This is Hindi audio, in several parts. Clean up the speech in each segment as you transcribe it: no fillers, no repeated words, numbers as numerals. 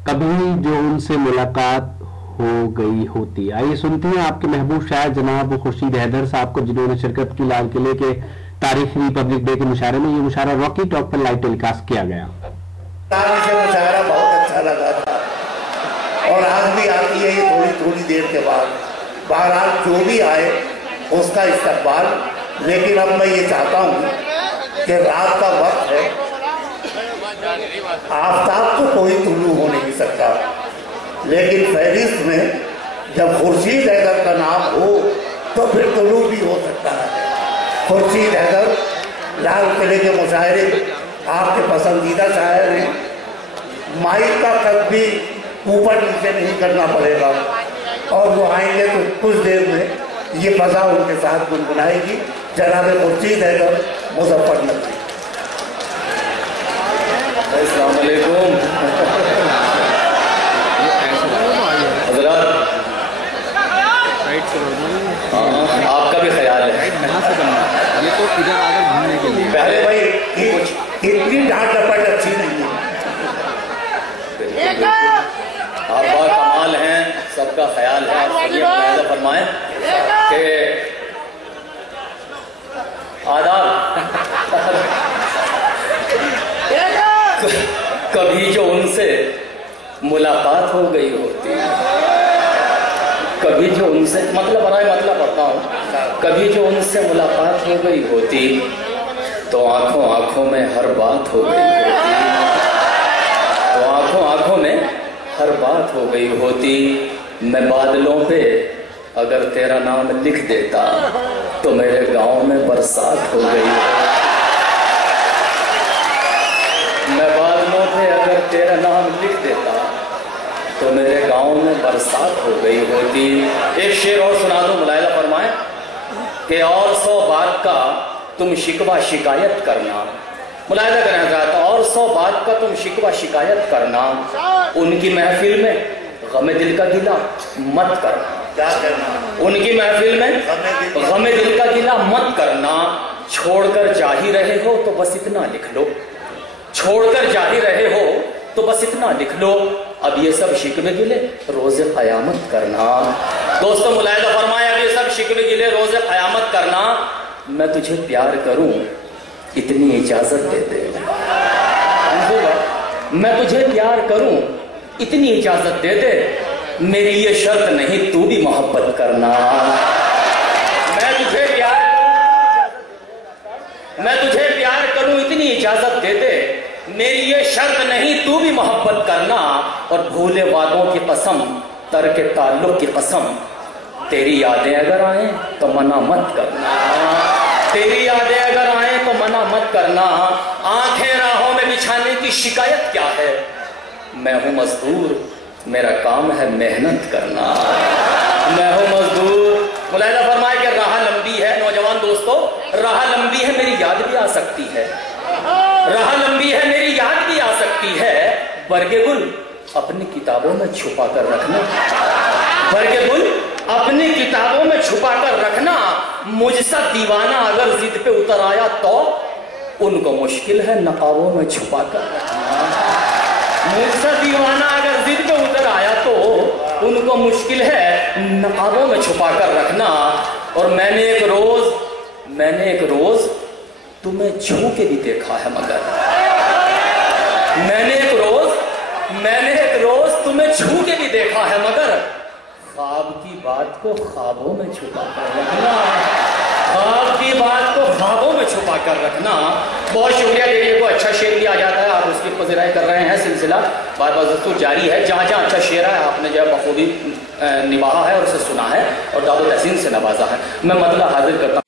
कभी जो उनसे मुलाकात हो गई होती। आइए सुनते हैं आपके महबूब शायर जनाब खुर्शीद हैदर साहब को, जिन्होंने शिरकत की लाल किले के तारीखी रिपब्लिक डे के मुशायरे में। ये मुशायरा रॉकी टॉक पर लाइव टेलीकास्ट किया गया। मुशायरा बहुत अच्छा लगा था और आज भी आती है ये थोड़ी थोड़ी देर के बाद। बहरहाल जो भी आए उसका इस्तकबाल, लेकिन अब मैं ये चाहता हूँ कि रात का वक्त है, आफ्ताब तो कोई तुलू हो नहीं सकता, लेकिन फहरिस्त में जब खुर्शीद हैदर का नाम हो तो फिर तुलू भी हो सकता है। खुर्शीद हैदर लाल किले के मुशायरे आपके पसंदीदा शायर हैं। माइक का कद भी ऊपर नीचे नहीं करना पड़ेगा और वो आएंगे तो कुछ देर में ये फजा उनके साथ गुनगुनाएगी। जनाब खुर्शीद हैदर, मुजफ्फरनगर। अस्सलाम वालेकुम हज़रात, आपका भी ख्याल है। ये तो इधर आकर घूमने के लिए पहले भाई इतनी डांट डपट अच्छी नहीं है। आप बहुत कमाल हैं, सबका ख्याल है। आप फरमाएं कि आदाब। कभी जो उनसे मुलाकात हो गई होती, कभी जो उनसे मतलब पढ़ता हूँ, कभी जो उनसे मुलाकात हो गई होती तो आंखों आंखों में हर बात हो गई होती, तो आंखों आंखों में हर बात हो गई होती। मैं बादलों पे अगर तेरा नाम लिख देता तो मेरे गांव में बरसात हो गई होती। मैं बादलों पे अगर तेरा नाम लिख देता तो मेरे गांव में बरसात हो गई होती। एक शेर और सुना दो, मुलायदा फरमाए कि और 100 बात का तुम शिकवा शिकायत करना। मुलायदा करना चाहता, और 100 बात का तुम शिकवा शिकायत करना, उनकी महफिल में गमे दिल का गिला मत करना। क्या करना? उनकी महफिल में गमे दिल का गिला मत करना। छोड़कर जा ही रहे हो तो बस इतना लिख लो, छोड़कर जा ही रहे हो तो बस इतना लिख लो, अब ये सब शिकवे गिले रोज़े क़यामत करना। दोस्तों मुलायदा फरमाया, अब ये सब शिकवे गिले रोज़े क़यामत करना। मैं तुझे प्यार करूं इतनी इजाजत दे दे। मैं तुझे प्यार करूं इतनी इजाजत दे दे, मेरी ये शर्त नहीं तू भी मोहब्बत करना। मैं तुझे प्यार करूं इतनी इजाजत दे दे, मेरी ये शर्त नहीं तू भी मोहब्बत करना। और भूले वादों की कसम, तर्क ताल्लुक की कसम, तेरी यादें अगर आए तो मना मत करना। तेरी यादें अगर आए तो मना मत करना। आंखें राहों में बिछाने की शिकायत क्या है, मैं हूं मजदूर, मेरा काम है मेहनत करना। मैं हूं मजदूर। मुलायदा फरमाए कि राह लंबी है। नौजवान दोस्तों, राह लंबी है, मेरी याद भी आ सकती है। राह लंबी है, मेरी याद भी आ सकती है। बरगे गुल अपनी किताबों में छुपा कर रखना, बरगे गुल अपनी किताबों में छुपा कर रखना। मुझसा दीवाना अगर जिद पे उतर आया तो उनको मुश्किल है नकाबों में छुपा कर रखना। मुझसा दीवाना अगर जिद पे उतर आया तो उनको मुश्किल है नकाबों में छुपा कर रखना। और मैंने एक रोज तुम्हें छू के भी देखा है, मगर मैंने एक रोज तुम्हें छू के भी देखा है, मगर ख्वाब की बात को ख्वाबों में छुपा कर रखना। ख्वाब की बात को ख्वाबों में छुपा कर रखना। बहुत शुक्रिया। देखिए को अच्छा शेर भी आ जाता है, आप उसकी पज़िराई कर रहे हैं। सिलसिला बार बार जारी है। जहाँ जहाँ अच्छा शेर है आपने जो है बखूबी निभाया है और उसे सुना है और दादो तहसीन से नवाजा है। मैं मतलब हाजिर करता हूँ।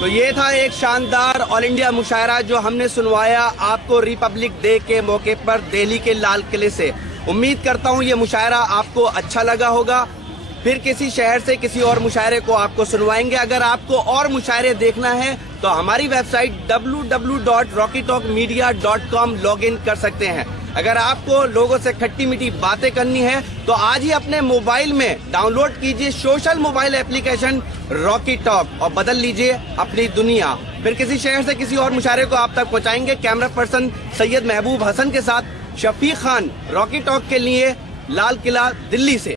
तो ये था एक शानदार ऑल इंडिया मुशायरा जो हमने सुनवाया आपको रिपब्लिक डे के मौके पर दिल्ली के लाल किले से। उम्मीद करता हूँ ये मुशायरा आपको अच्छा लगा होगा। फिर किसी शहर से किसी और मुशायरे को आपको सुनवाएंगे। अगर आपको और मुशायरे देखना है तो हमारी वेबसाइट www.rockytalkmedia.com लॉगिन कर सकते हैं। अगर आपको लोगों से खट्टी मीठी बातें करनी है तो आज ही अपने मोबाइल में डाउनलोड कीजिए social mobile application Rocky talk और बदल लीजिए अपनी दुनिया। फिर किसी शहर से किसी और मुशायरे को आप तक पहुंचाएंगे कैमरा पर्सन सैयद महबूब हसन के साथ। शफीक खान, रॉकी टॉक के लिए, लाल किला, दिल्ली से।